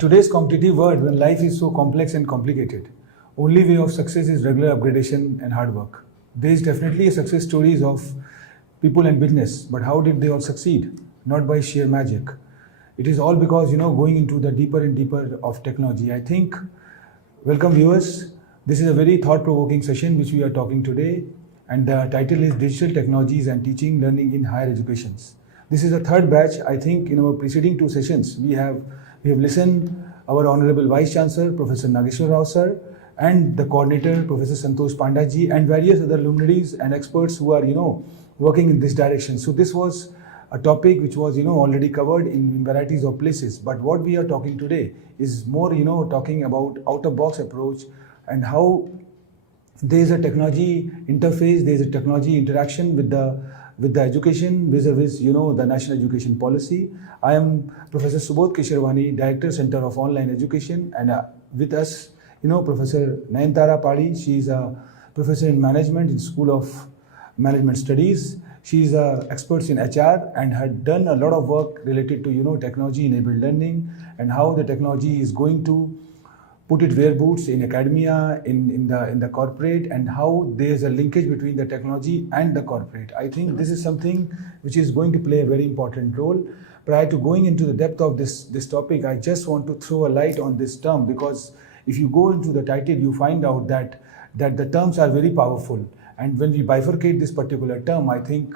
today's competitive world, when life is so complex and complicated, only way of success is regular upgradation and hard work. There is definitely a success stories of people and business, but how did they all succeed? Not by sheer magic. It is all because going into the deeper and deeper of technology. I think, welcome viewers. This is a very thought-provoking session which we are talking today, and the title is Digital Technologies and Teaching Learning in Higher Educations. This is the third batch. I think in our preceding two sessions we have listened our Honorable Vice Chancellor Professor Nageshwar Rao sir and the coordinator Professor Santosh Pandaji and various other luminaries and experts who are working in this direction. So this was a topic which was already covered in varieties of places. But what we are talking today is more talking about out-of-box approach and how there is a technology interface, there is a technology interaction with the education vis-a-vis the national education policy. I am Professor Subodh Kesharwani, Director Center of Online Education, and with us Professor Eyantra Padi. She is a professor in management in School of Management Studies. She is an expert in HR and had done a lot of work related to technology enabled learning and how the technology is going to put it where boots in academia, in the corporate, and how there is a linkage between the technology and the corporate. I think this is something which is going to play a very important role. Prior to going into the depth of this topic, I just want to throw a light on this term, because if you go into the title, you find out that the terms are very powerful. And when we bifurcate this particular term, I think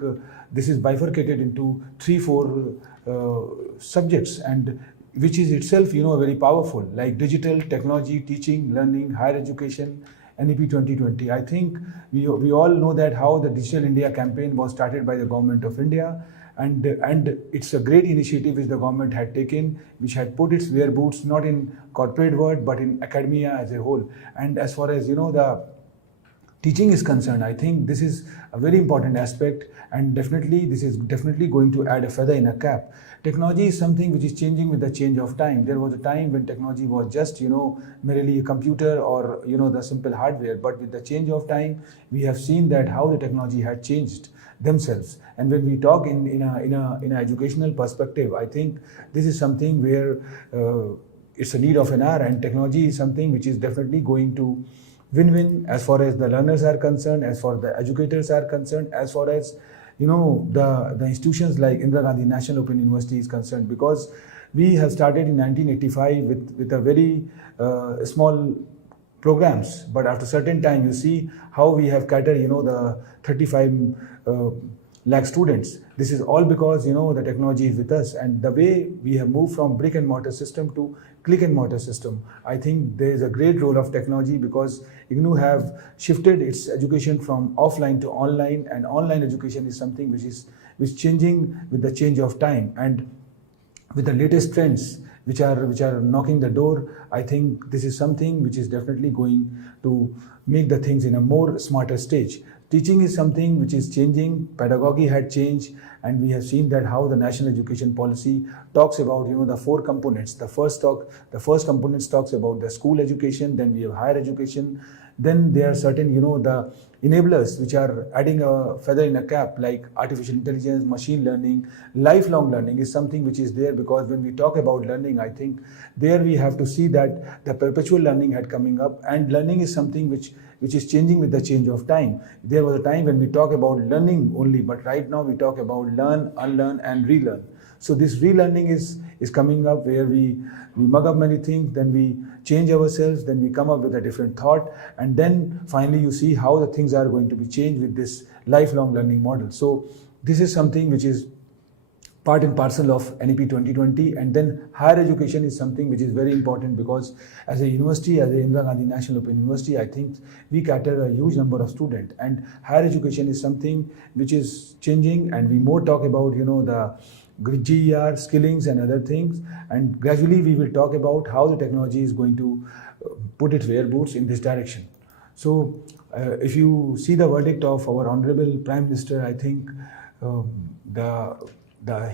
this is bifurcated into 3-4 subjects, and which is itself very powerful, like digital, technology, teaching, learning, higher education, NEP 2020. I think we all know that how the Digital India campaign was started by the Government of India, and it's a great initiative which the government had taken, which had put its wear boots not in corporate world but in academia as a whole. And as far as the teaching is concerned, I think this is a very important aspect, and definitely this is definitely going to add a feather in a cap. Technology is something which is changing with the change of time. There was a time when technology was just merely a computer or the simple hardware, but with the change of time we have seen that how the technology had changed themselves. And when we talk in an educational perspective, I think this is something where it's a need of an hour, and technology is something which is definitely going to win-win as far as the learners are concerned, as far as the educators are concerned, as far as the institutions like Indira Gandhi National Open University is concerned, because we have started in 1985 with a very small programs, but after certain time you see how we have catered the 35 lakh students. This is all because the technology is with us, and the way we have moved from brick and mortar system to click and mortar system. I think there is a great role of technology, because IGNOU have shifted its education from offline to online, and online education is something which is changing with the change of time and with the latest trends which are knocking the door. I think this is something which is definitely going to make the things in a more smarter stage. Teaching is something which is changing. Pedagogy had changed, and we have seen that how the national education policy talks about the 4 components. The first component talks about the school education, then we have higher education, then there are certain the enablers which are adding a feather in a cap, like artificial intelligence, machine learning. Lifelong learning is something which is there, because when we talk about learning, I think there we have to see that the perpetual learning had coming up, and learning is something which is changing with the change of time. There was a time when we talk about learning only, but right now we talk about learn, unlearn and relearn. So this relearning is coming up, where we mug up many things, then we change ourselves, then we come up with a different thought, and then finally you see how the things are going to be changed with this lifelong learning model. So this is something which is part and parcel of NEP 2020. And then higher education is something which is very important, because as a university, as the Indira Gandhi National Open University, I think we cater a huge number of students, and higher education is something which is changing, and we more talk about the GER, skillings and other things, and gradually we will talk about how the technology is going to put its wear boots in this direction. So if you see the verdict of our Honorable Prime Minister, I think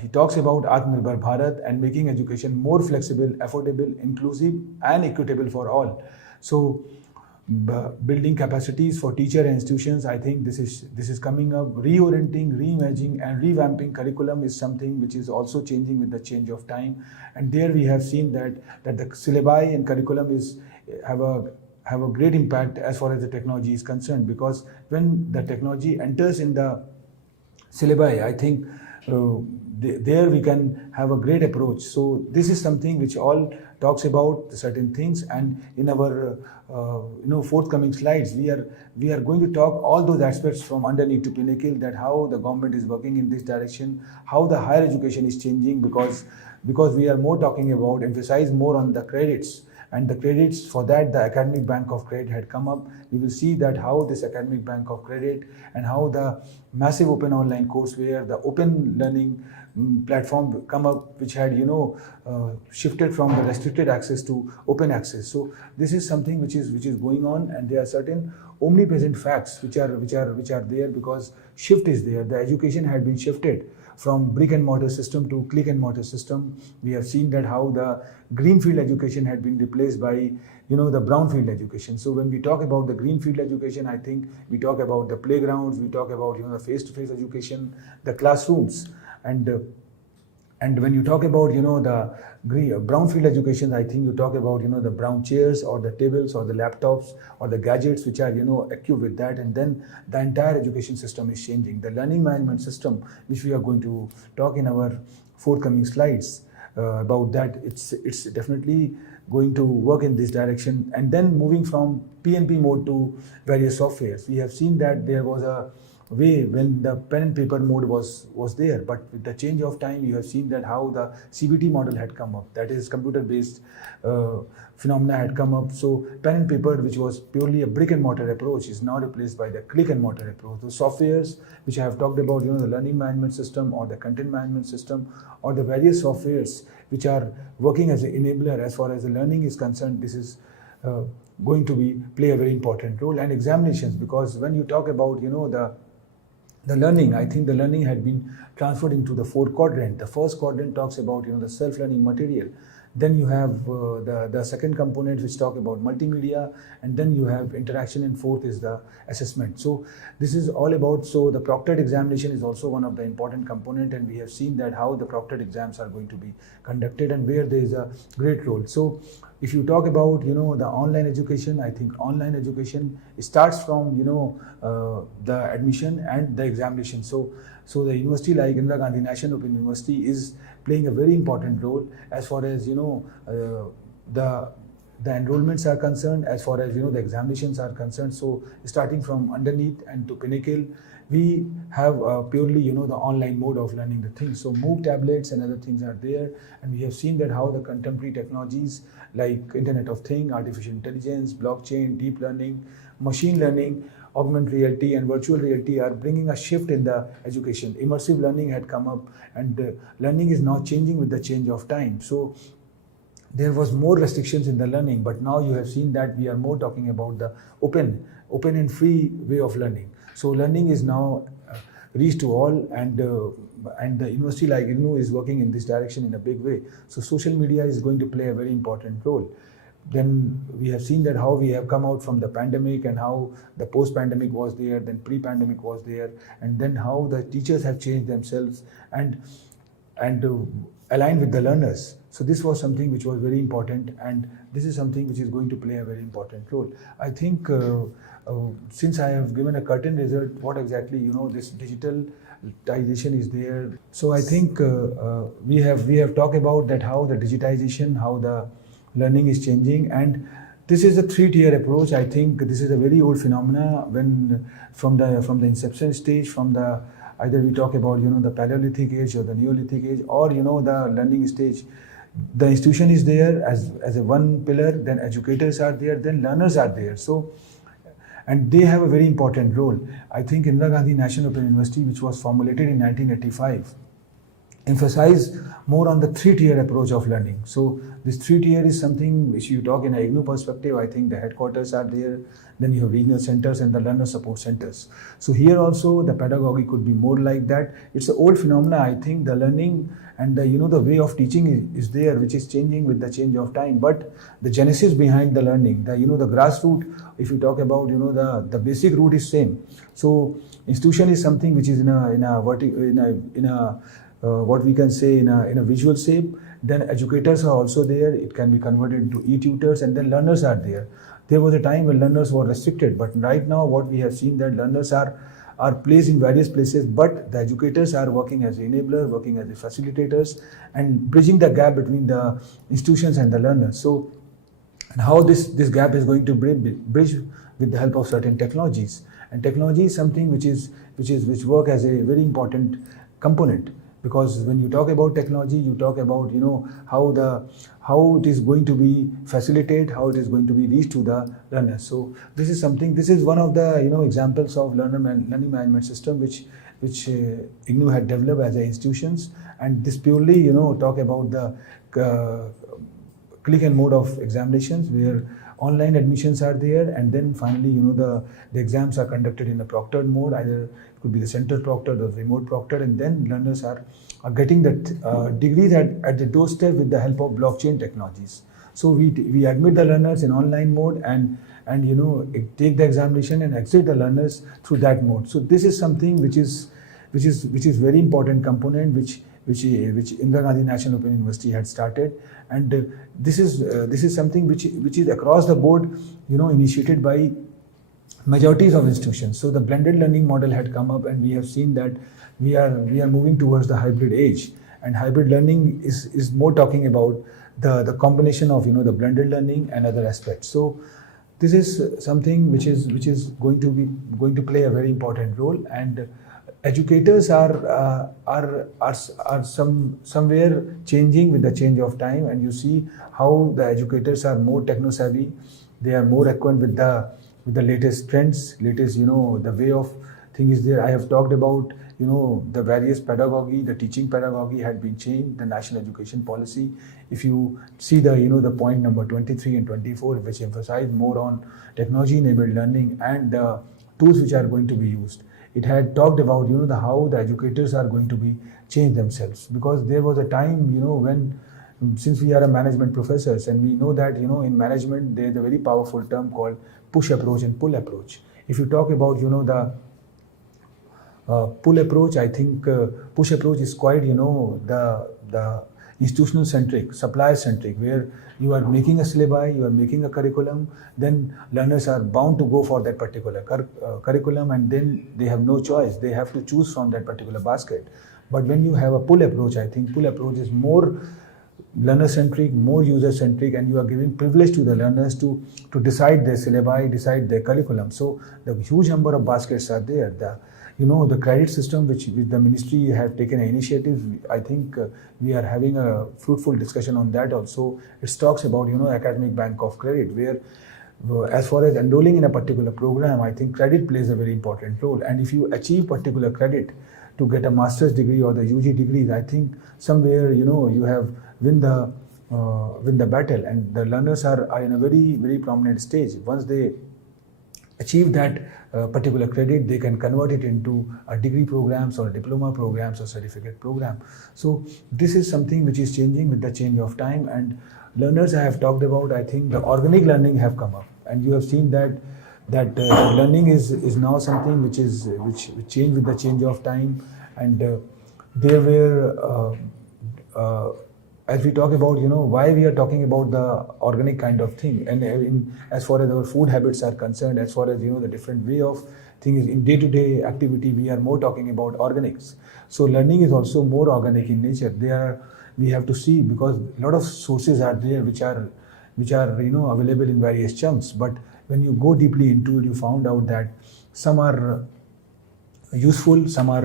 he talks about Atmanirbhar Bharat and making education more flexible, affordable, inclusive and equitable for all. So building capacities for teacher and institutions. I think this is coming up. Reorienting, reimagining, and revamping curriculum is something which is also changing with the change of time. And there we have seen that the syllabi and curriculum have a great impact as far as the technology is concerned, because when the technology enters in the syllabi, I think there we can have a great approach. So this is something which all talks about certain things, and in our forthcoming slides we are going to talk all those aspects from underneath to pinnacle, that how the government is working in this direction, how the higher education is changing, because we are more talking about, emphasize more on the credits. And the credits, for that the academic bank of credit had come up. We will see that how this academic bank of credit and how the massive open online courseware, the open learning platform come up, which had shifted from the restricted access to open access. So this is something which is going on, and there are certain omnipresent facts which are there, because shift is there. The education had been shifted from brick and mortar system to click and mortar system. We have seen that how the greenfield education had been replaced by the brownfield education. So when we talk about the greenfield education, I think we talk about the playgrounds, we talk about the face-to-face education, the classrooms, and when you talk about the brownfield education, I think you talk about the brown chairs or the tables or the laptops or the gadgets which are equipped with that. And then the entire education system is changing. The learning management system, which we are going to talk in our forthcoming slides about that, it's definitely going to work in this direction. And then moving from PNP mode to various softwares, we have seen that there was a way when the pen and paper mode was there, but with the change of time you have seen that how the CBT model had come up, that is computer based phenomena had come up. So pen and paper, which was purely a brick and mortar approach, is now replaced by the click and mortar approach. The softwares which I have talked about, the learning management system or the content management system or the various softwares which are working as an enabler as far as the learning is concerned, this is going to play a very important role. And examinations, because when you talk about the learning, I think the learning had been transferred into the fourth quadrant. The first quadrant talks about the self-learning material. Then you have the second component which talk about multimedia, and then you have interaction, and fourth is the assessment. So this is all about, so the proctored examination is also one of the important component, and we have seen that how the proctored exams are going to be conducted and where there is a great role. So if you talk about the online education, I think online education starts from the admission and the examination. So the university like Indira Gandhi National Open University is playing a very important role as far as the enrollments are concerned, as far as the examinations are concerned. So starting from underneath and to pinnacle, we have purely the online mode of learning the things. So MOOC tablets and other things are there, and we have seen that how the contemporary technologies like Internet of Things, artificial intelligence, blockchain, deep learning, machine learning, augmented reality and virtual reality are bringing a shift in the education. Immersive learning had come up, and learning is now changing with the change of time. So there was more restrictions in the learning, but now you have seen that we are more talking about the open and free way of learning. So learning is now reached to all, and the university like IGNOU is working in this direction in a big way. So social media is going to play a very important role. Then we have seen that how we have come out from the pandemic, and how the post-pandemic was there, then pre-pandemic was there, and then how the teachers have changed themselves and align with the learners. So this was something which was very important, and this is something which is going to play a very important role. I think since I have given a curtain result, what exactly this digitalization is there. So I think we have talked about that how the digitization, how the learning is changing, and this is a three-tier approach. I think this is a very old phenomena when from the inception stage, from the either we talk about the Paleolithic age or the Neolithic age, or the learning stage. The institution is there as a one pillar, then educators are there, then learners are there. So, and they have a very important role. I think Indira Gandhi National Open University, which was formulated in 1985, emphasize more on the three-tier approach of learning. So this three-tier is something which you talk in a IGNOU perspective. I think the headquarters are there, then you have regional centers and the learner support centers. So here also the pedagogy could be more like that. It's an old phenomena. I think the learning and the way of teaching is there, which is changing with the change of time. But the genesis behind the learning, the grassroots, if you talk about the basic root is same. So institution is something which is in a what we can say in a visual shape. Then educators are also there. It can be converted into e-tutors, and then learners are there. There was a time when learners were restricted, but right now what we have seen that learners are placed in various places, but the educators are working as enabler, working as facilitators, and bridging the gap between the institutions and the learners. So, and how this gap is going to bridge with the help of certain technologies. And technology is something which work as a very important component. Because when you talk about technology, you talk about how it is going to be facilitated, how it is going to be reached to the learners. So this is one of the examples of learning management system which IGNOU had developed as a institutions, and this purely talk about the click and mode of examinations where online admissions are there, and then finally the exams are conducted in a proctored mode, either it could be the center proctored or remote proctored, and then learners are getting that degrees at the doorstep with the help of blockchain technologies. So we admit the learners in online mode and take the examination and exit the learners through that mode. So this is something which is very important component which Indira Gandhi National Open University had started, and this is something which is across the board initiated by majorities of institutions. So the blended learning model had come up, and we have seen that we are moving towards the hybrid age, and hybrid learning is more talking about the combination of the blended learning and other aspects. So this is something which is going to play a very important role, and educators are somewhere changing with the change of time, and you see how the educators are more techno savvy. They are more acquainted with the latest trends, the way of thing is there. I have talked about the various pedagogy, the teaching pedagogy had been changed, the national education policy. If you see the point number 23 and 24, which emphasize more on technology enabled learning and the tools which are going to be used. It had talked about how the educators are going to be change themselves, because there was a time when, since we are a management professors, and we know that in management there is a very powerful term called push approach and pull approach. If you talk about the pull approach, I think push approach is quite the institutional centric, supplier centric, where you are making a syllabi, you are making a curriculum, then learners are bound to go for that particular curriculum, and then they have no choice. They have to choose from that particular basket. But when you have a pull approach, I think pull approach is more learner centric, more user centric, and you are giving privilege to the learners to decide their syllabi, decide their curriculum. So the huge number of baskets are there. The credit system which the ministry have taken an initiative, I think we are having a fruitful discussion on that also. It talks about academic bank of credit, where as far as enrolling in a particular program, I think credit plays a very important role. And if you achieve particular credit to get a master's degree or the UG degrees, I think somewhere you have win the battle, and the learners are in a very, very prominent stage. Once they achieve that particular credit, they can convert it into a degree programs or diploma programs or certificate program. So this is something which is changing with the change of time, and learners I have talked about. I think the organic learning have come up, and you have seen that learning is now something which changed with the change of time, and there were as we talk about why we are talking about the organic kind of thing, and as far as our food habits are concerned, as far as the different way of things in day-to-day activity, we are more talking about organics. So learning is also more organic in nature. We have to see, because a lot of sources are there which are available in various chunks, but when you go deeply into it, you found out that some are useful, some are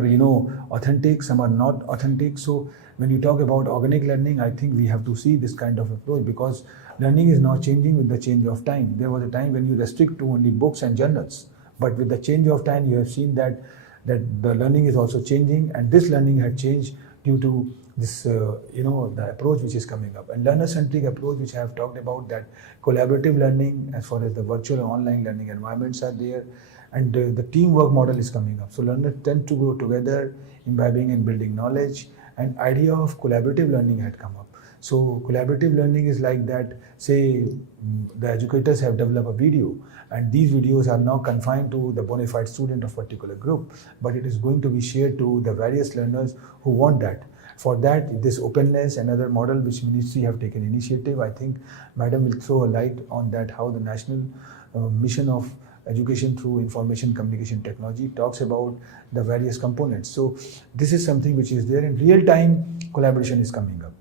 authentic, some are not authentic. So when you talk about organic learning, I think we have to see this kind of approach, because learning is now changing with the change of time. There was a time when you restrict to only books and journals, but with the change of time, you have seen that the learning is also changing, and this learning had changed due to this, the approach which is coming up. And learner-centric approach, which I have talked about, that collaborative learning as far as the virtual and online learning environments are there, and the teamwork model is coming up. So learners tend to go together, imbibing and building knowledge, and idea of collaborative learning had come up. So collaborative learning is like that, say the educators have developed a video, and these videos are now confined to the bona fide student of particular group, but it is going to be shared to the various learners who want that. For that, this openness, another model which ministry have taken initiative, I think Madam will throw a light on that, how the national mission of education through information communication technology talks about the various components. So this is something which is there. In real time collaboration is coming up.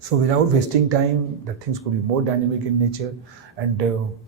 So without wasting time, the things could be more dynamic in nature, and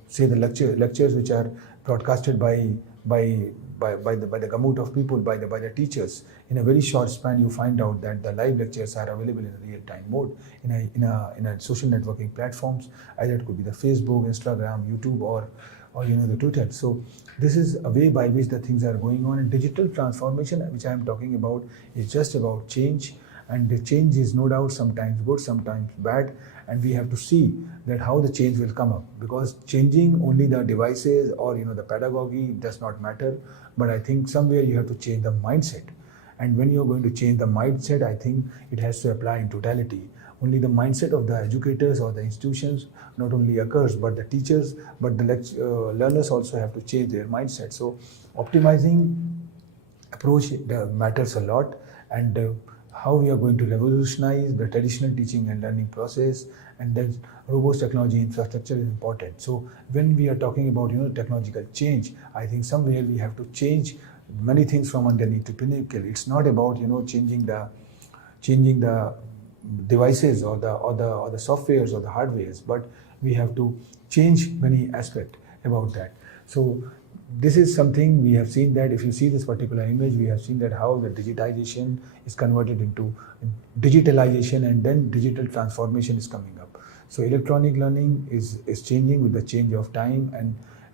say the lectures which are broadcasted by the gamut of people, by the teachers, in a very short span you find out that the live lectures are available in a real time mode in a social networking platforms, either it could be the Facebook, Instagram, YouTube, or the Twitter. So this is a way by which the things are going on. And digital transformation, which I am talking about, is just about change. And the change is no doubt sometimes good, sometimes bad, and we have to see that how the change will come up, because changing only the devices or the pedagogy does not matter, but I think somewhere you have to change the mindset. And when you're going to change the mindset, I think it has to apply in totality. Only the mindset of the educators or the institutions not only occurs, but the teachers, but the learners also have to change their mindset. So optimizing approach matters a lot, and how we are going to revolutionize the traditional teaching and learning process, and then robust technology infrastructure is important. So when we are talking about technological change, I think somewhere we have to change many things from underneath to pinnacle. It's not about changing the devices or the softwares or the hardwares, but we have to change many aspects about that. So this is something we have seen, that if you see this particular image, we have seen that how the digitization is converted into digitalization, and then digital transformation is coming up. So electronic learning is changing with the change of time,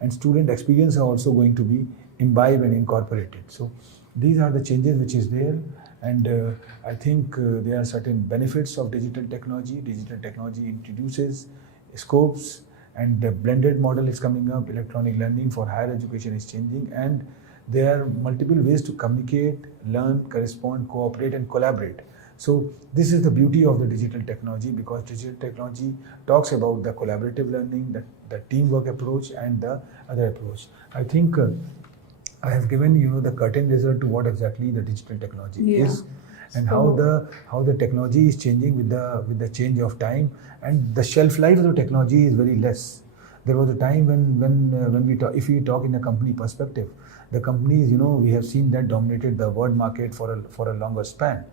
and student experience are also going to be imbibed and incorporated. So these are the changes which is there, and I think there are certain benefits of digital technology. Digital technology introduces scopes, and the blended model is coming up. Electronic learning for higher education is changing, and there are multiple ways to communicate, learn, correspond, cooperate, and collaborate. So this is the beauty of the digital technology, because digital technology talks about the collaborative learning, the teamwork approach, and the other approach. I think I have given the curtain result to what exactly the digital technology is, and how the technology is changing with the change of time, and the shelf life of the technology is very less. There was a time when we talk, if we talk in a company perspective, the companies we have seen that dominated the world market for a longer span.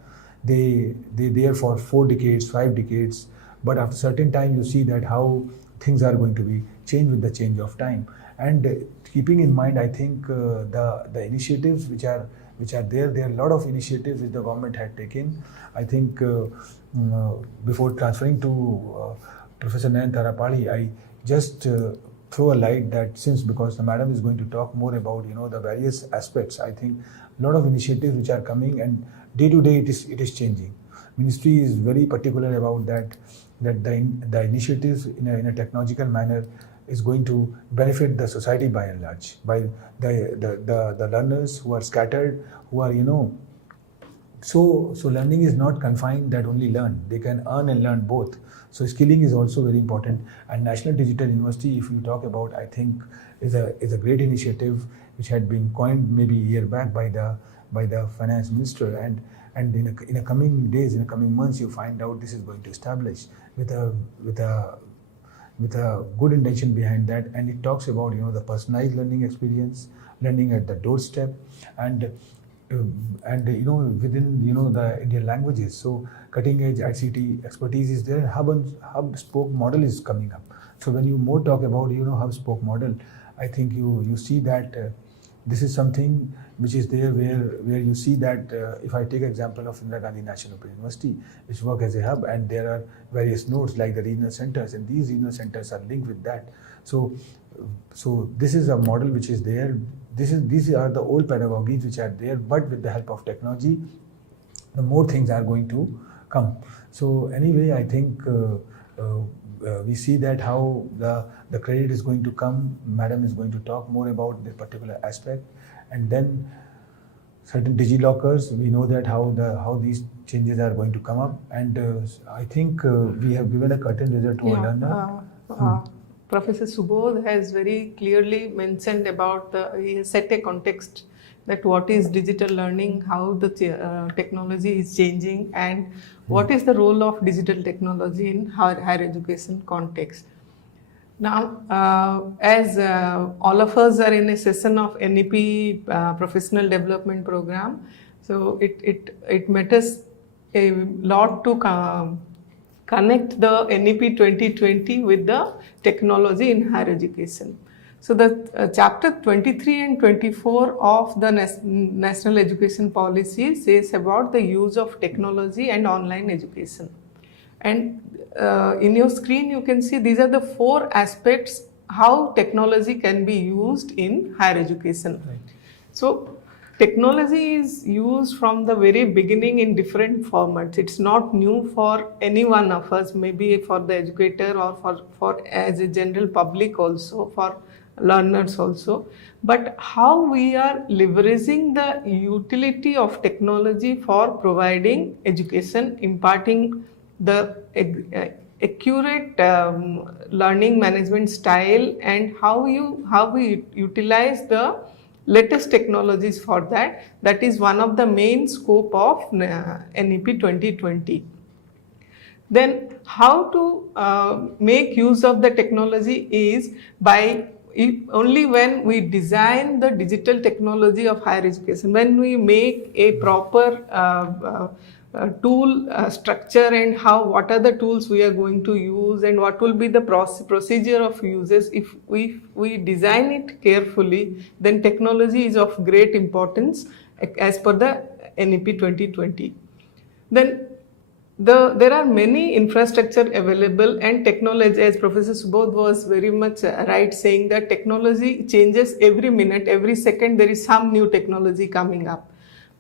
They there for 4 decades, 5 decades, but after a certain time you see that how things are going to be changed with the change of time. And keeping in mind, I think the initiatives which are there are a lot of initiatives which the government had taken. I think before transferring to Professor Eyantra, I just throw a light that, since because the madam is going to talk more about the various aspects, I think a lot of initiatives which are coming, and day to day it is changing. Ministry is very particular about that the initiatives in a technological manner is going to benefit the society by and large, by the learners who are scattered, who are so learning is not confined that only learn. They can earn and learn both. So skilling is also very important. And National Digital University, if you talk about, I think is a great initiative which had been coined maybe a year back by the finance minister, and in a coming days, in a coming months, you find out this is going to establish with a good intention behind that. And it talks about the personalized learning experience, learning at the doorstep, and within the Indian languages. So cutting edge ICT expertise is there. Hub spoke model is coming up. So when you more talk about hub spoke model, I think you see that this is something which is there, where you see that if I take example of Indira Gandhi National Open University, which work as a hub, and there are various nodes like the regional centers, and these regional centers are linked with that. So this is a model which is there. These are the old pedagogies which are there, but with the help of technology, the more things are going to come. So anyway, I think we see that how the credit is going to come. Madam is going to talk more about the particular aspect, and then certain digilockers. We know that how these changes are going to come up, and I think we have given a curtain raiser to our learner. Professor Subodh has very clearly mentioned about he has set a context that what is digital learning, how the technology is changing, and what is the role of digital technology in higher education context. Now, as all of us are in a session of NEP professional development program, so it matters a lot to connect the NEP 2020 with the technology in higher education. So the chapter 23 and 24 of the National Education Policy says about the use of technology and online education. And in your screen you can see these are the 4 aspects how technology can be used in higher education. Right. So technology is used from the very beginning in different formats. It's not new for any one of us, maybe for the educator or for as a general public also, for learners also. But how we are leveraging the utility of technology for providing education, imparting the accurate learning management style, and how we utilize the latest technologies for that. That is one of the main scope of NEP 2020. Then how to make use of the technology is by only when we design the digital technology of higher education, when we make a proper tool structure and what are the tools we are going to use and what will be the procedure of uses. If we design it carefully, then technology is of great importance as per the NEP 2020. Then there are many infrastructure available, and technology, as Professor Subodh was very much right saying, that technology changes every minute, every second there is some new technology coming up.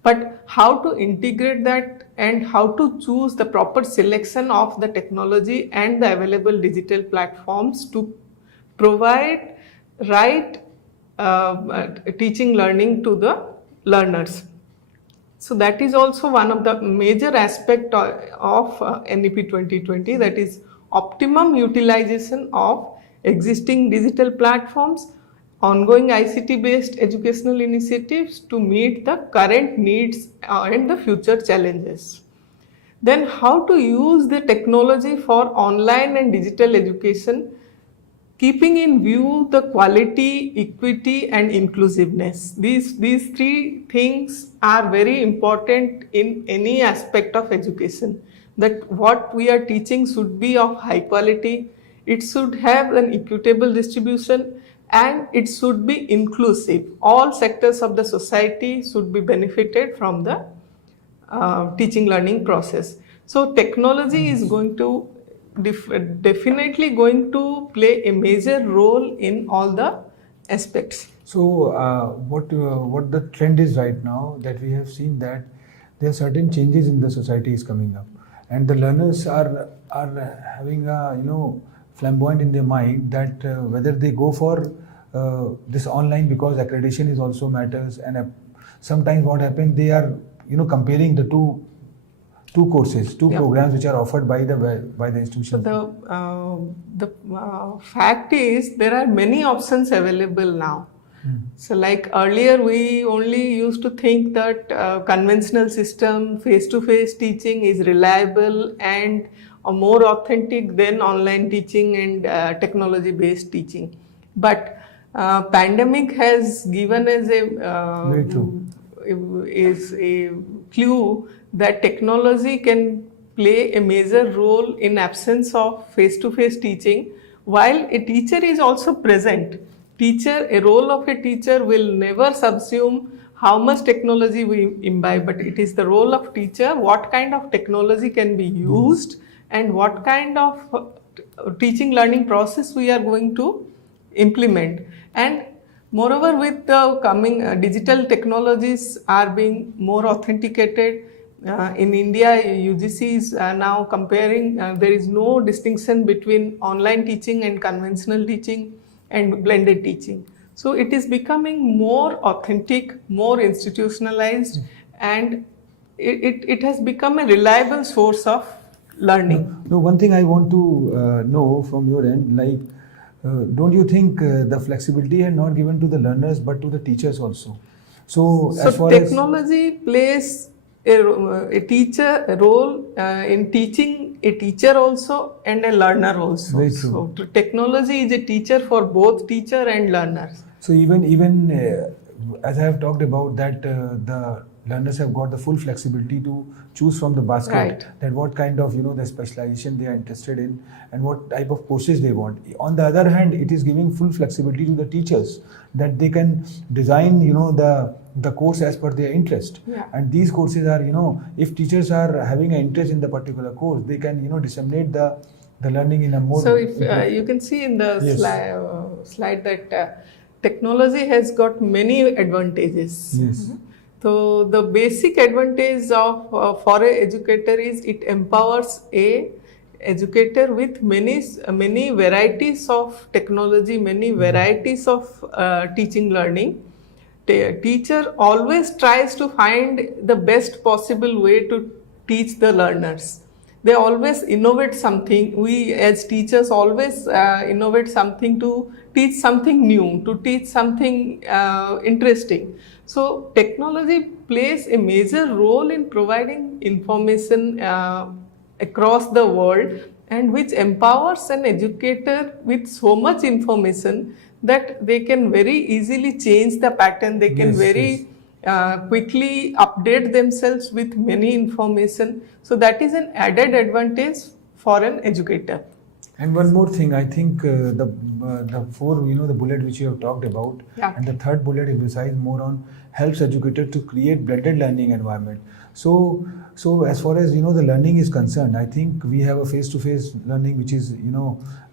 But how to integrate that and how to choose the proper selection of the technology and the available digital platforms to provide right teaching learning to the learners. So that is also one of the major aspect of NEP 2020, that is optimum utilization of existing digital platforms, ongoing ICT based educational initiatives to meet the current needs and the future challenges. Then how to use the technology for online and digital education, keeping in view the quality, equity and inclusiveness. These 3 things are very important in any aspect of education, that what we are teaching should be of high quality, it should have an equitable distribution, and it should be inclusive. All sectors of the society should be benefited from the teaching learning process. So technology is going to definitely going to play a major role in all the aspects. So what the trend is right now, that we have seen that there are certain changes in the society is coming up, and the learners are having a flamboyant in their mind that whether they go for this online, because accreditation is also matters, and sometimes what happens, they are comparing the two courses, programs which are offered by the institution. So the fact is there are many options available now. So like earlier we only used to think that conventional system, face-to-face teaching is reliable and more authentic than online teaching and technology-based teaching. But pandemic has given us a clue that technology can play a major role in absence of face-to-face teaching, while a teacher is also present. A role of a teacher will never subsume how much technology we imbibe, but it is the role of teacher, what kind of technology can be used and what kind of teaching learning process we are going to implement. And moreover, with the coming digital technologies are being more authenticated, In India, UGC is now comparing, there is no distinction between online teaching and conventional teaching and blended teaching. So it is becoming more authentic, more institutionalized, and it has become a reliable source of learning. No, one thing I want to know from your end, like, don't you think the flexibility had not given to the learners but to the teachers also? So, as So far as technology plays a teacher a role in teaching a teacher also and a learner also. Very true. So technology is a teacher for both teacher and learners. So even as I have talked about that, the learners have got the full flexibility to choose from the basket, Right. that what kind of the specialization they are interested in and what type of courses they want. On the other hand, it is giving full flexibility to the teachers that they can design the course as per their interest. Yeah. And these courses are if teachers are having an interest in the particular course, they can disseminate the learning in a more. So if you can see in the Yes. slide that technology has got many advantages. Yes. So the basic advantage of for a educator is it empowers a educator with many varieties of technology, many varieties of teaching learning. Teacher always tries to find the best possible way to teach the learners. They always innovate something. We as teachers always innovate something to teach something new, to teach something interesting. So technology plays a major role in providing information across the world, and which empowers an educator with so much information that they can very easily change the pattern. They can Yes, very quickly update themselves with many information. So that is an added advantage for an educator. And one more thing, I think the four, the bullet which you have talked about, Yeah. and the third bullet emphasizes more on helps educator to create blended learning environment. So as far as the learning is concerned, I think we have a face-to-face learning, which is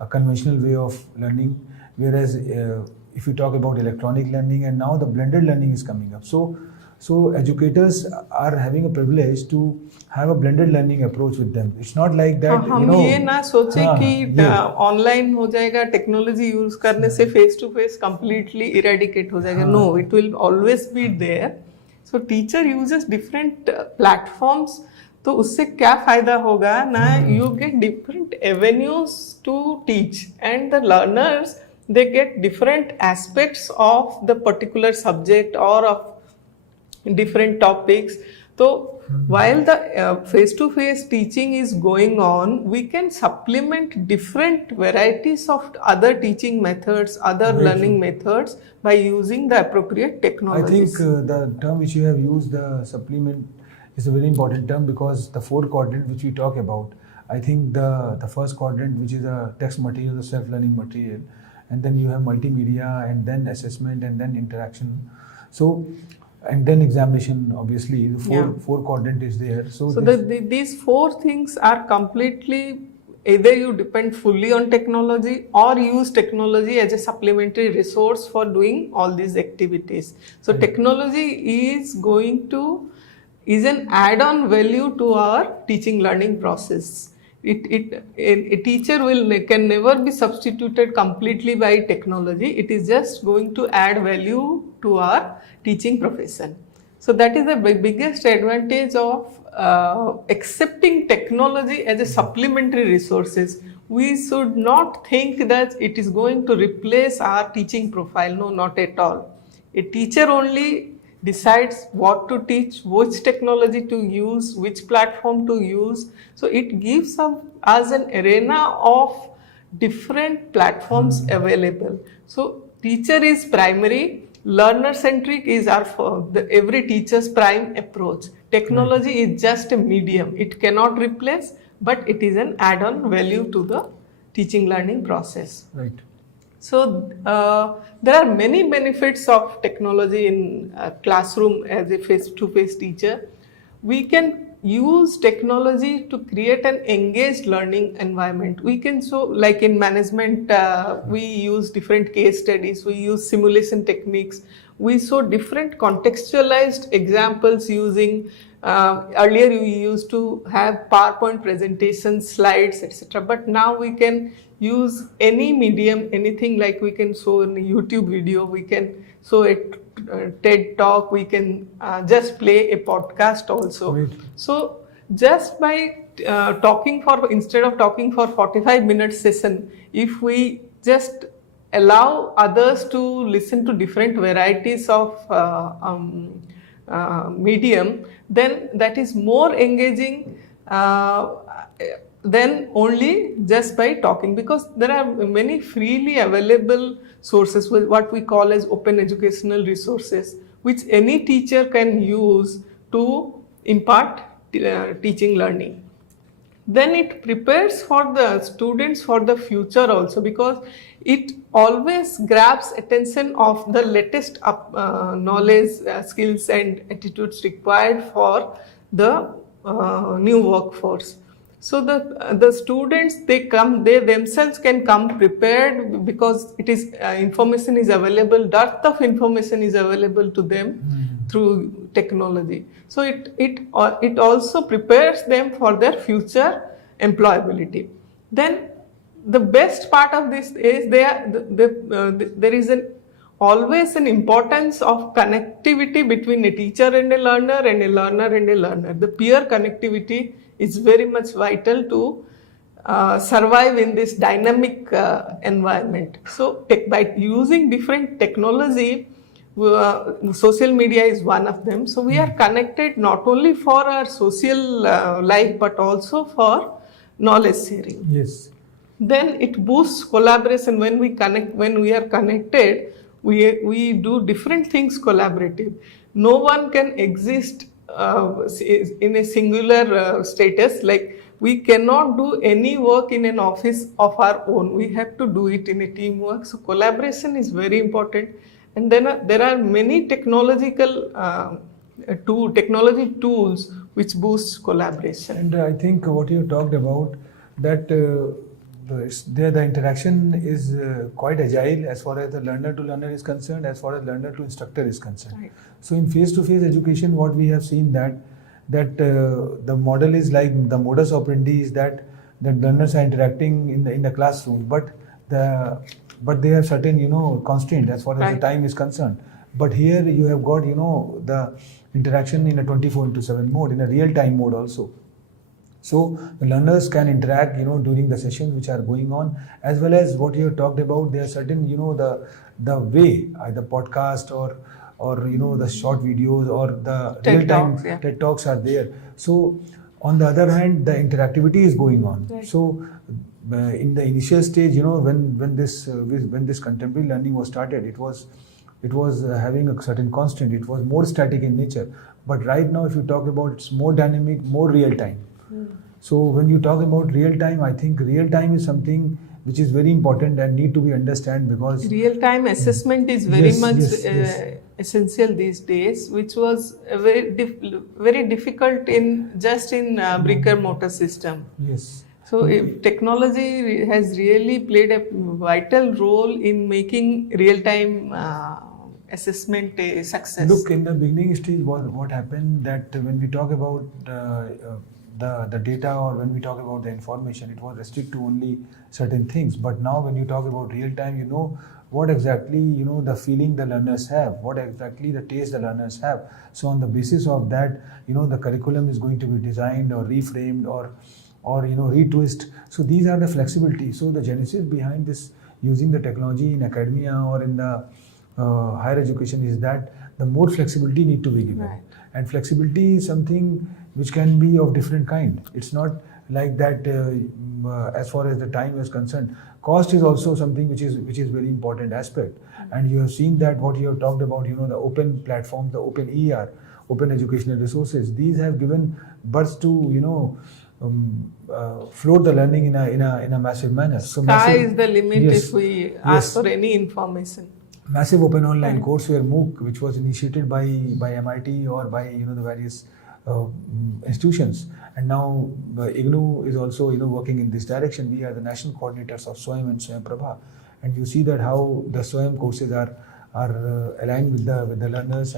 a conventional way of learning, whereas if you talk about electronic learning, and now the blended learning is coming up. So educators are having a privilege to have a blended learning approach with them. It's not like that. हम ये ना सोचे हाँ, कि ये। Online हो जाएगा, technology use करने से face to face completely eradicate हो जाएगा. No, it will always be there. So teacher uses different platforms. तो उससे क्या फायदा होगा ना, you get different avenues to teach, and the learners they get different aspects of the particular subject or of different topics. So while the face-to-face teaching is going on, we can supplement different varieties of other teaching methods, other Very learning true. methods by using the appropriate I technologies. think the term which you have used, the supplement, is a very important term, because the four quadrant which we talk about, I think the first quadrant, which is a text material, the self-learning material, and then you have multimedia, and then assessment, and then interaction. So, and then examination, obviously, the Yeah. four quadrant is there. So These four things are completely, either you depend fully on technology or use technology as a supplementary resource for doing all these activities. So Right. technology is an add-on value to our teaching learning process. A teacher can never be substituted completely by technology. It is just going to add value to our teaching profession. So that is the biggest advantage of accepting technology as a supplementary resources. We should not think that it is going to replace our teaching profile. No, not at all. A teacher only decides what to teach, which technology to use, which platform to use. So it gives us an arena of different platforms available. So teacher is primary, learner centric is every teacher's prime approach. Technology is just a medium. It cannot replace, but it is an add-on value to the teaching learning process. right. So there are many benefits of technology in classroom as a face-to-face teacher. We can use technology to create an engaged learning environment. We can like in management, we use different case studies, we use simulation techniques, we show different contextualized examples using, earlier we used to have PowerPoint presentations, slides, etc. But now we can use any medium, anything, like we can show a YouTube video, we can show a TED talk, we can just play a podcast also. Great. So just by instead of talking for 45-minute session, if we just allow others to listen to different varieties of medium, then that is more engaging than only just by talking, because there are many freely available sources, what we call as open educational resources, which any teacher can use to impart teaching learning. Then it prepares for the students for the future also, because it always grabs attention of the latest knowledge, skills and attitudes required for the new workforce. So the students, they themselves can come prepared, because it is information is available, dearth of information is available to them through technology. So it also prepares them for their future employability. Then the best part of this is there is always an importance of connectivity between a teacher and a learner, and a learner and a learner. The peer connectivity is very much vital to survive in this dynamic environment. So by using different technology, social media is one of them. So we are connected not only for our social life, but also for knowledge sharing. Yes. Then it boosts collaboration. When we are connected, we do different things collaborative. No one can exist in a singular status. Like, we cannot do any work in an office of our own. We have to do it in a teamwork. So collaboration is very important. And then there are many technological technology tools which boost collaboration. And I think what you talked about, that the interaction is quite agile as far as the learner to learner is concerned, as far as learner to instructor is concerned. Right. So in face-to-face education, what we have seen that the model is like, the modus operandi is that learners are interacting in the classroom, but they have certain constraint as far as the time is concerned. But here you have got the interaction in a 24/7 mode, in a real-time mode also. So the learners can interact during the sessions which are going on, as well as what you have talked about. There are certain the way, either podcast or the short videos or the real-time TED Talks are there. So on the other hand, the interactivity is going on. Right. So in the initial stage, when this contemporary learning was started, it was having a certain constant. It was more static in nature. But right now, if you talk about, it's more dynamic, more real-time. So when you talk about real-time, I think real-time is something which is very important and need to be understood, because real-time assessment is very much essential these days, which was very difficult in brick and mortar system. Yes. So if technology has really played a vital role in making real-time assessment a success. Look, in the beginning stage, what happened, that when we talk about the data, or when we talk about the information, it was restricted to only certain things. But now when you talk about real time, what exactly the feeling the learners have, what exactly the taste the learners have. So on the basis of that, the curriculum is going to be designed or reframed or retwist. So these are the flexibility. So the genesis behind this using the technology in academia or in the higher education is that the more flexibility need to be given. Right. And flexibility is something which can be of different kind. It's not like that as far as the time is concerned. Cost is also something which is very important aspect. And you have seen that what you have talked about, the open platforms, the open ER, open educational resources, these have given birth to float the learning in a massive manner. So Sky is the limit. Yes. If we ask for any information. Massive open online courseware MOOC, which was initiated by MIT or by the various institutions, and now IGNOU is also working in this direction. We are the national coordinators of SWAYAM and SWAYAM Prabha, and you see that how the SWAYAM courses are are aligned with the learners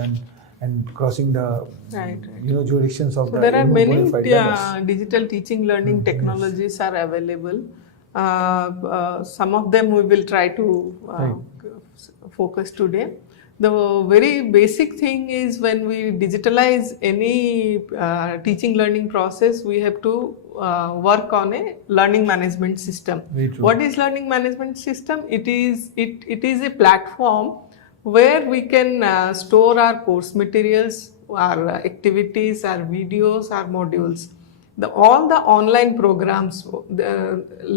and crossing the Right. jurisdictions of So the there are many bona fide learners. digital teaching learning Yes. technologies are available. Some of them we will try to focus today. The very basic thing is when we digitalize any teaching learning process, we have to work on a learning management system. Very true. What is learning management system? It is a platform where we can store our course materials, our activities, our videos, our modules. All the online programs,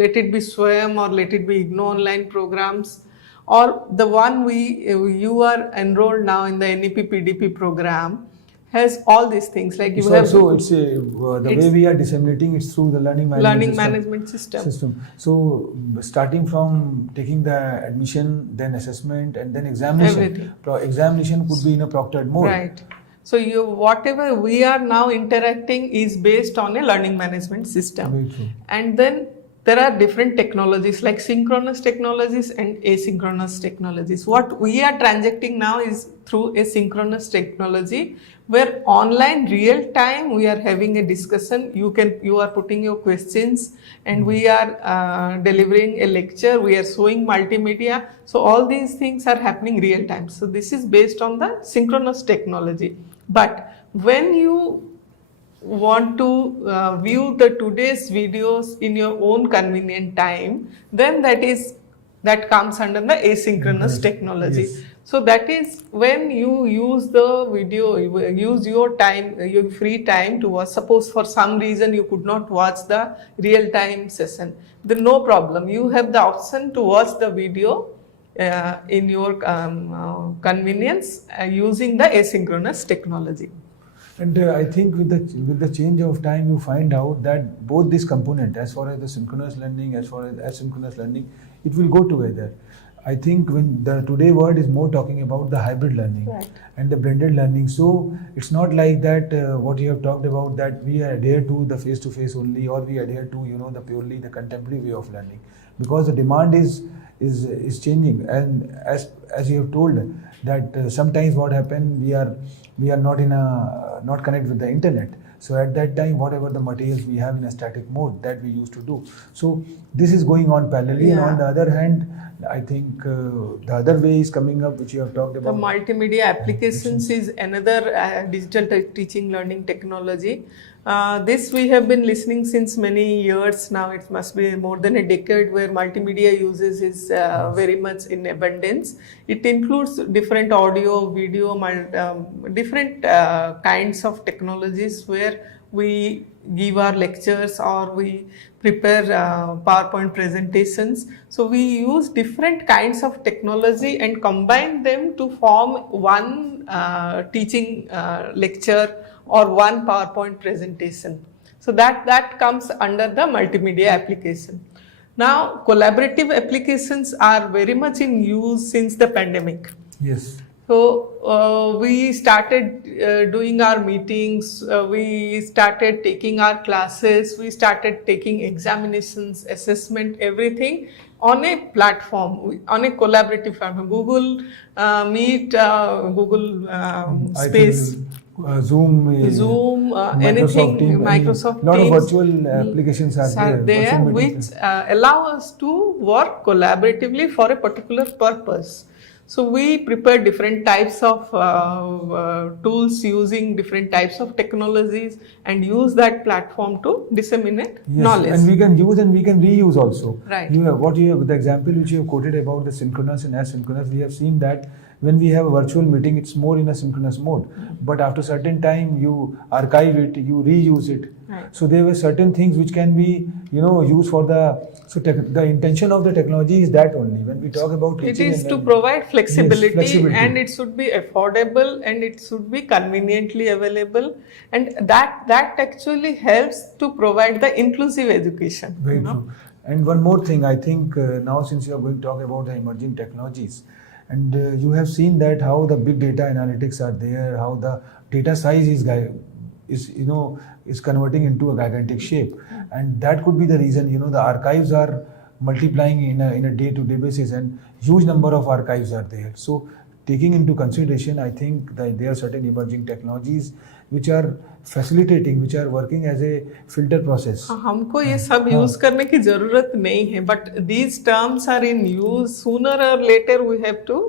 let it be Swayam or let it be IGNO online programs, or the one you are enrolled now in the NEP PDP program, has all these things. Like you have Also, the way we are disseminating it's through the learning management system. So starting from taking the admission, then assessment, and then examination. Everything. Examination could be in a proctored mode. Right. So whatever we are now interacting is based on a learning management system. Very true. And then there are different technologies like synchronous technologies and asynchronous technologies. What we are transacting now is through a synchronous technology, where online real time we are having a discussion. You are putting your questions and we are delivering a lecture. We are showing multimedia. So all these things are happening real time. So this is based on the synchronous technology. But when you want to view the today's videos in your own convenient time, then that comes under the asynchronous technology. Yes. So that is when you use the video, you use your time, your free time to watch. Suppose for some reason you could not watch the real time session, then no problem. You have the option to watch the video in your convenience using the asynchronous technology. And I think with the change of time, you find out that both this component, as far as the synchronous learning, as far as asynchronous learning, it will go together. I think when the today word is more talking about the hybrid learning and the blended learning. So it's not like that what you have talked about, that we adhere to the face-to-face only, or we adhere to the purely the contemporary way of learning, because the demand is changing. And as you have told that sometimes what happens, we are not connected with the internet. So at that time, whatever the materials we have in a static mode, that we used to do. So this is going on parallelly. And on the other hand, I think the other way is coming up, which you have talked about. The multimedia applications is another digital teaching learning technology. This we have been listening since many years now. It must be more than a decade where multimedia uses is very much in abundance. It includes different audio, video, different kinds of technologies where we give our lectures or we prepare PowerPoint presentations. So we use different kinds of technology and combine them to form one teaching lecture or one PowerPoint presentation. So that comes under the multimedia application. Now, collaborative applications are very much in use since the pandemic. Yes. So we started doing our meetings, we started taking our classes, we started taking examinations, assessment, everything on a platform, on a collaborative platform. Google Meet, Google Space. Zoom, anything, Teams, Microsoft lot Teams. of virtual applications are there, which allow us to work collaboratively for a particular purpose. So we prepare different types of tools using different types of technologies and use that platform to disseminate knowledge. And we can use and we can reuse also. Right. The example which you have quoted about the synchronous and asynchronous, we have seen that when we have a virtual meeting, it's more in a synchronous mode. But after certain time, you archive it, you reuse it. Right. So there were certain things which can be, used for the intention of the technology is that only. When we talk about teaching, it is to provide flexibility, yes, flexibility, and it should be affordable and it should be conveniently available, and that actually helps to provide the inclusive education. Very true. And one more thing, I think now since you are going to talk about the emerging technologies, and you have seen that how the big data analytics are there, how the data size is converting into a gigantic shape, and that could be the reason the archives are multiplying in a day-to-day basis, and huge number of archives are there. So taking into consideration, I think that there are certain emerging technologies which are facilitating, which are working as a filter process. हमको ये सब use करने की जरूरत नहीं है, but these terms are in use. Sooner or later we have to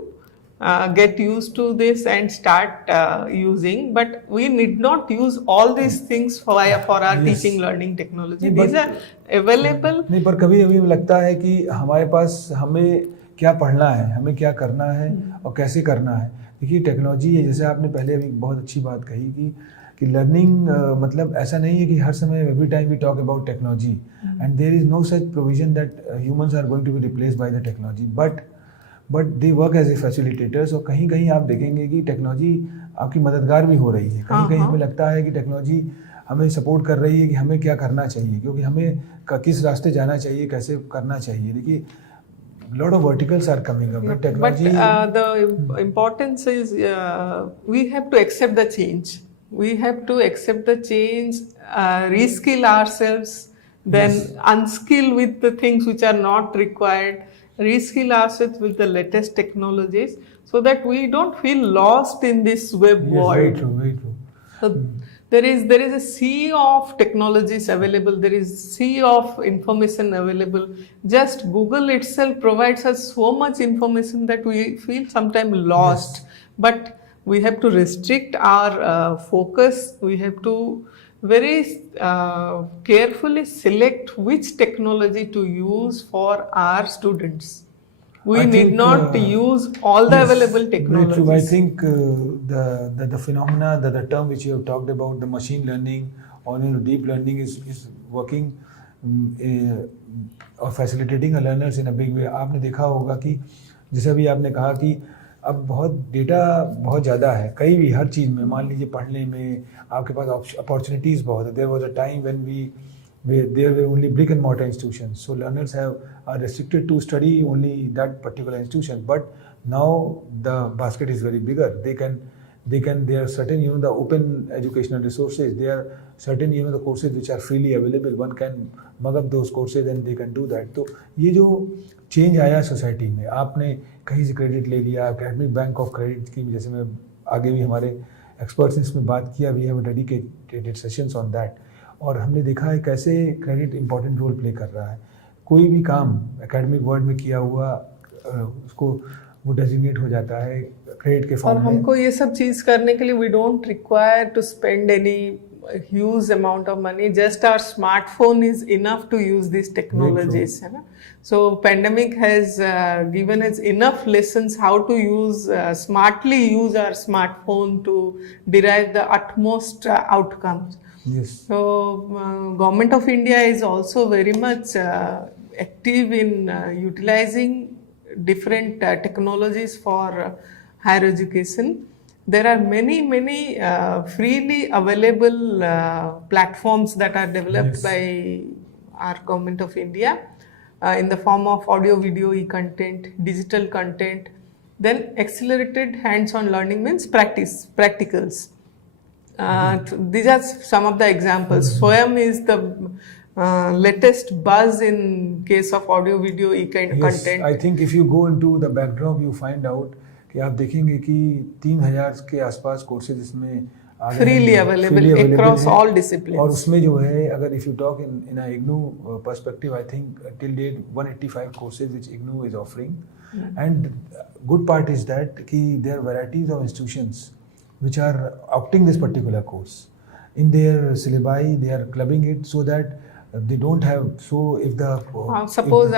get used to this and start using, but we need not use all these things for our teaching learning technology. These are available. नहीं, पर कभी कभी लगता है कि हमारे पास हमें क्या पढ़ना है, हमें क्या करना है और कैसे करना है. देखिए टेक्नोलॉजी है, जैसे आपने पहले अभी बहुत अच्छी बात कही कि लर्निंग मतलब ऐसा नहीं है कि हर समय every time we talk about technology and there is no such provision that humans are going to be replaced by the technology, but they work as a facilitators. और कहीं कहीं आप देखेंगे कि टेक्नोलॉजी आपकी मददगार भी हो रही है. कहीं कहीं हमें लगता है कि टेक्नोलॉजी हमें सपोर्ट कर रही है कि हमें क्या करना चाहिए, क्योंकि हमें किस रास्ते जाना चाहिए, कैसे करना चाहिए. देखिए lot of verticals are coming up, but technology. But the importance is we have to accept the change. We have to accept the change, reskill ourselves, then unskill with the things which are not required, reskill ourselves with the latest technologies, so that we don't feel lost in this web world. Very true, very true. So there is a sea of technologies available. There is a sea of information available. Just Google itself provides us so much information that we feel sometimes lost. But we have to restrict our focus. We have to very carefully select which technology to use for our students. We need not use all the available technologies. True. I think the phenomena, the term which you have talked about, the machine learning or deep learning is working or facilitating our learners in a big way. आपने देखा होगा कि जैसे अभी आपने कहा कि अब बहुत डेटा बहुत ज़्यादा है, कहीं भी हर चीज़ में. मान लीजिए पढ़ने में आपके पास अपॉर्चुनिटीज़ बहुत है. There was a time when there were only brick and mortar institutions, so learners are restricted to study only that particular institution. But now the basket is very bigger. There are certain the open educational resources. There are certain the courses which are freely available. One can mug up those courses and they can do that. तो ये जो change आया society में, आपने कहीं से credit ले लिया, एकेडमिक बैंक ऑफ क्रेडिट की, जैसे मैं आगे भी हमारे एक्सपर्ट्स ने इसमें बात किया, we have dedicated sessions on that. और हमने देखा है कैसे क्रेडिट इंपॉर्टेंट रोल प्ले कर रहा है. कोई भी काम एकेडमिक वर्ल्ड में किया हुआ उसको वो डेजिग्नेट हो जाता है क्रेडिट के फॉर्म में. और हमको ये सब चीज़ करने के लिए we don't require to spend any huge amount of money. Just our smartphone is enough to use these technologies, है ना. So pandemic has given us enough lessons how to use smartly use our smartphone to derive the utmost outcomes. Yes. So government of India is also very much active in utilizing different technologies for higher education. There are many freely available platforms that are developed by our government of India in the form of audio, video, e-content, digital content. Then accelerated hands-on learning means practicals. These are some of the examples. SWAYAM is the latest buzz in case of audio, video, e-content. I think if you go into the backdrop, you find out कि आप देखेंगे कि 3000 के आसपास courses इसमें freely available across all disciplines. और उसमें जो है, अगर if you talk in a IGNOU perspective, I think till date 185 courses which IGNOU is offering. And good part is that कि there are varieties of institutions which are opting this particular course in their syllabi. They are clubbing it so that they don't have. So if the suppose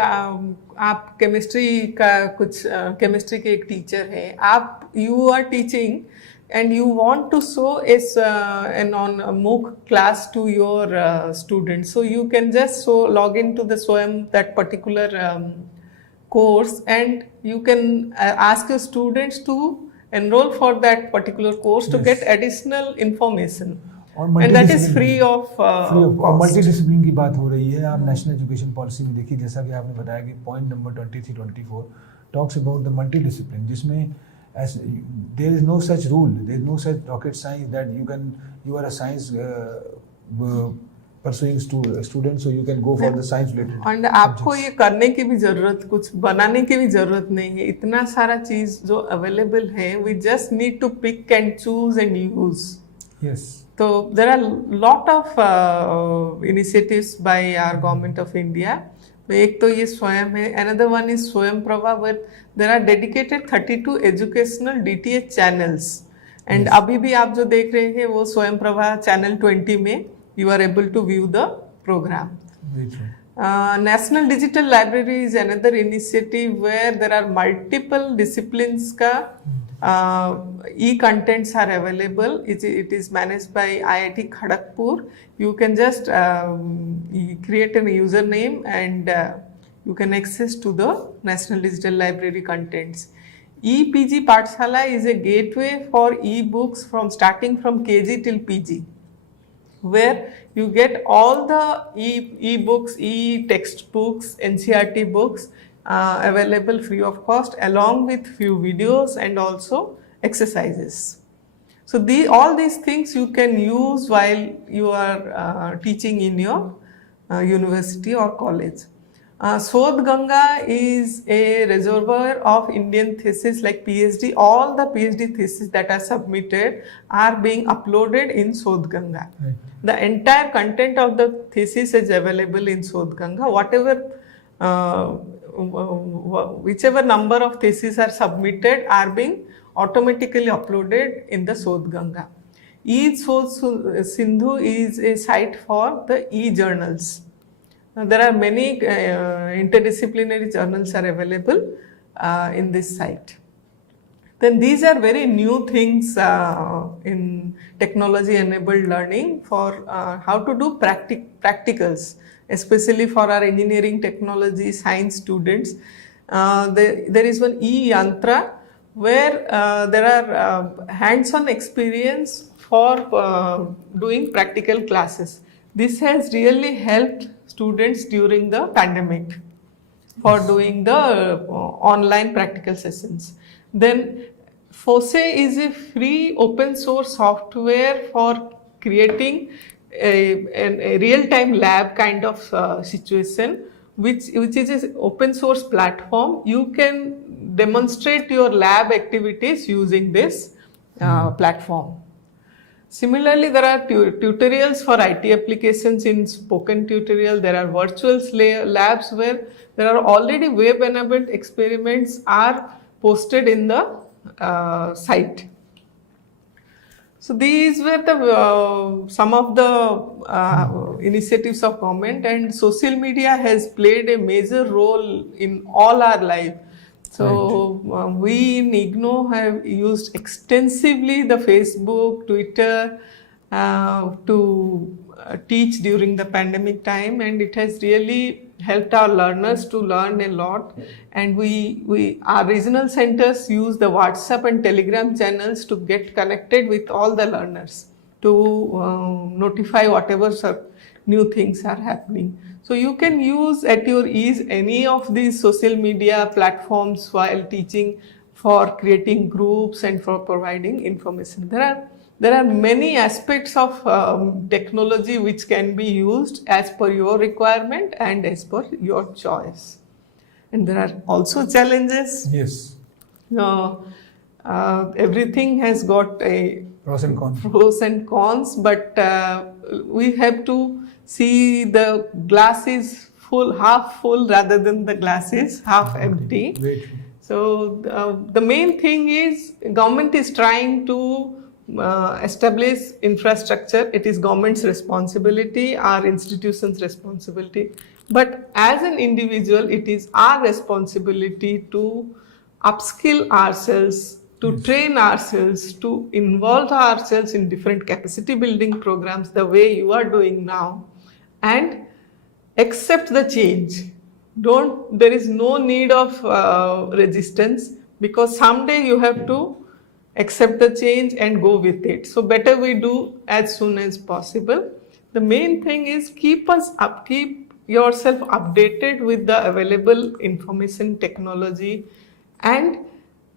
आप chemistry का कुछ chemistry के एक teacher है, आप you are teaching and you want to show an on a MOOC class to your students, so you can just log into the SWAYAM that particular course, and you can ask your students to enroll for that particular course to get additional information. And that is free of cost. Multi discipline की बात हो रही है. आप national education policy में देखिए, जैसा कि आपने बताया कि point number 23-24 talks about the multi discipline, जिसमें there is no such rule, there is no such rocket science that you are a science pursuing students, so you can go for the science related. और आपको ये करने की भी जरूरत, कुछ बनाने की भी जरूरत नहीं है, इतना सारा चीज जो अवेलेबल है, we just need to pick and choose and use. Yes. So there are lot of initiatives by our government of India. एक तो ये स्वयं है, another one is स्वयं Prabha, where there are dedicated 32 educational DTH channels. And अभी भी आप जो देख रहे हैं वो स्वयं प्रभा चैनल 20 में you are able to view the program. Very true. National Digital Library is another initiative where there are multiple disciplines ka e-contents are available. It is managed by IIT Kharagpur. You can just create a username and you can access to the National Digital Library contents. ePG Pathshala is a gateway for e-books from starting from KG till PG, where you get all the e-books, e-textbooks, NCERT books available free of cost, along with few videos and also exercises. So all these things you can use while you are teaching in your university or college. Sodh Ganga is a reservoir of Indian thesis like PhD. All the PhD theses that are submitted are being uploaded in Sodh Ganga. Right. The entire content of the thesis is available in Sodh Ganga. Whatever, whichever number of theses are submitted are being automatically uploaded in the Sodh Ganga. eSodh Sindhu is a site for the e-journals. There are many interdisciplinary journals are available in this site. Then these are very new things in technology enabled learning for how to do practicals, especially for our engineering, technology, science students. There is one Eyantra where there are hands-on experience for doing practical classes. This has really helped students during the pandemic for doing the online practical sessions. Then FOSE is a free open source software for creating a real-time lab kind of situation, which is an open source platform. You can demonstrate your lab activities using this platform. Similarly, there are tutorials for IT applications in spoken tutorial. There are virtual labs where there are already web-enabled experiments are posted in the site. So these were the some of the initiatives of government, and social media has played a major role in all our life. So we in IGNOU have used extensively the Facebook, Twitter to teach during the pandemic time, and it has really helped our learners to learn a lot. And our regional centers use the WhatsApp and Telegram channels to get connected with all the learners to notify whatever new things are happening. So you can use at your ease any of these social media platforms while teaching, for creating groups and for providing information. There are many aspects of technology which can be used as per your requirement and as per your choice. And there are also challenges. Yes. Everything has got a Pros and cons. Pros and cons, but we have to see the glass is half full rather than the glass is half empty. Very true. So the main thing is government is trying to establish infrastructure. It is government's responsibility, our institution's responsibility. But as an individual, it is our responsibility to upskill ourselves, to train ourselves, to involve ourselves in different capacity building programs the way you are doing now, and accept the change. There is no need of resistance, because someday you have to accept the change and go with it. So better we do as soon as possible. The main thing is keep yourself updated with the available information technology, and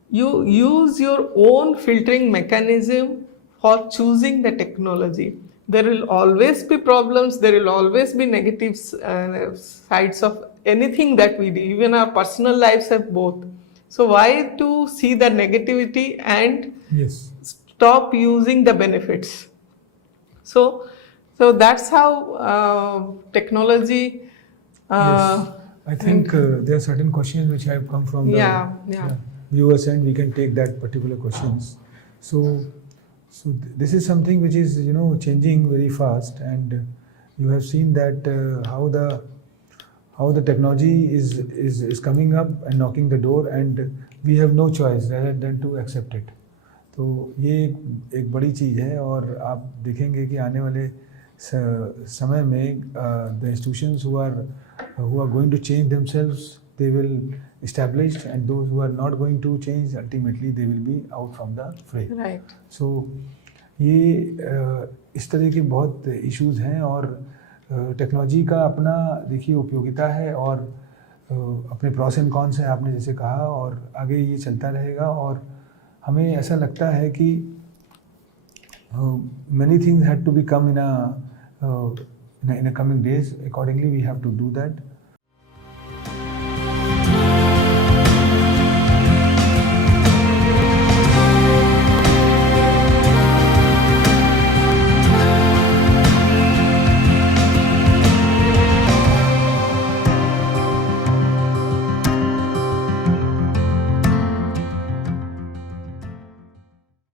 you use your own filtering mechanism for choosing the technology. there will always be problems, there will always be negative sides of anything that we do. Even our personal lives have both. So why to see the negativity and Yes. stop using the benefits? So that's how technology Yes. I think there are certain questions which have come from the yeah. viewers, and we can take that particular questions. So this is something which is changing very fast, and you have seen that how the technology is coming up and knocking the door, and we have no choice rather than to accept it. तो ये एक बड़ी चीज़ है, और आप देखेंगे कि आने वाले समय में the institutions who are going to change themselves, they will establish, and those who are not going to change, ultimately they will be out from the fray. Right. So ये इस तरह के बहुत इश्यूज हैं, और टेक्नोलॉजी का अपना देखिए उपयोगिता है, और अपने प्रॉस एंड कॉन्स है, आपने जैसे कहा, और आगे ये चलता रहेगा। और हमें ऐसा लगता है कि many things had to become in a coming days. Accordingly, we have to do that.